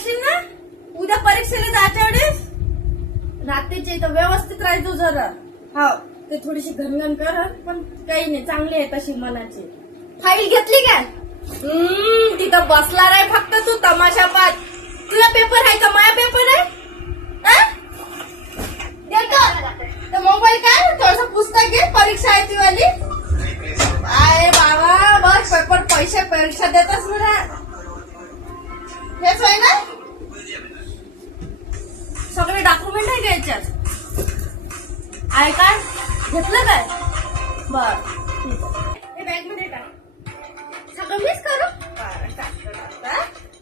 करशील ना उद्या परीक्षेला जायच्या वेळेस रात्रीच्या इथं व्यवस्थित राहायचो जरा. हो ते थोडीशी घनघन कर पण काही नाही, चांगली आहे तशी मनाची. फाईल घेतली काय? तिथं बसला रे फक्त तू तमाशा पाच. तुझा पेपर आहे का माझा पेपर आहे? मोबाईल काय थोडस पुस्तक घे, परीक्षा आहे ती वाली. अरे बाबा बस पेपर पैसे परीक्षा देतच मला. हेच आहे ना सगळे डॉक्युमेंट आहे का याच्यात? आहे काय घेतलं काय? बर ठीक आहे, हे बॅग मध्ये टाक. सगळं मीच करू.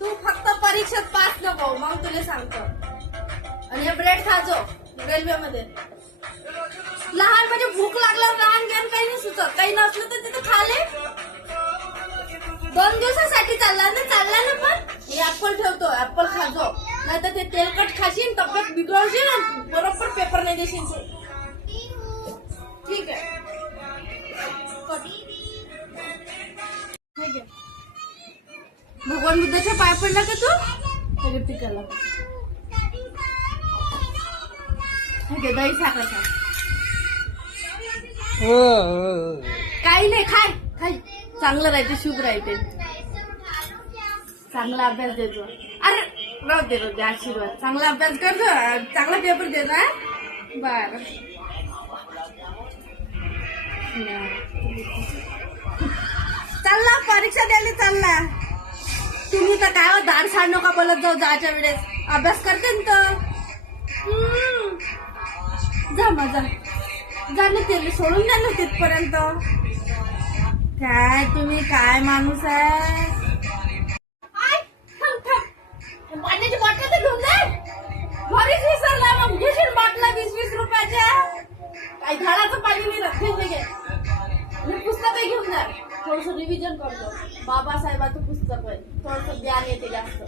तू फक्त परीक्षेत पास नको मग तुला सांगतो. आणि हे ब्रेड खाजो रेल्वे मध्ये. लहान म्हणजे भूक लागल्यावर लहान ज्ञान काही नाही सुचत, काही नसलं तर तिथे खाले. 2 दिवसासाठी चालला ना पण हे ऍपल ठेवतो, ऍपल खाजो. नाही तर ते तेलकट खाशील, तब्येत बिघडवशील, बरोबर पेपर नाही देशील तू. ठीक आहे भगवान बुद्धाच्या पाय पडला का तू? पिकाला दही साखर काही नाही, खाय खाय चांगलं राहते, शुभ राहते, चांगला अभ्यास देतो. अरे राहू दे आशीर्वाद. चांगला अभ्यास करतो, चांगला पेपर देतो. बर चालला परीक्षा द्यायला चालला. तुम्ही तर काय दाड साड नका बोलत जाऊ जायच्या वेळेस. अभ्यास करते ना जा मजा जाणं ते सोडून द्या ना तिथपर्यंत. काय तुम्ही काय माणूस आहे. पाण्याची बॉटल तर घेऊन जाय. घरीच विसरला मग घेशील बाटला 20-20 रुपयाच्या. काही झाडाचं पाणी नाही रखेल घे. पुस्तकही घेऊन जा, थोडस रिव्हिजन करतो. बाबासाहेबाचं पुस्तक आहे, थोडस ज्ञान येते जास्त.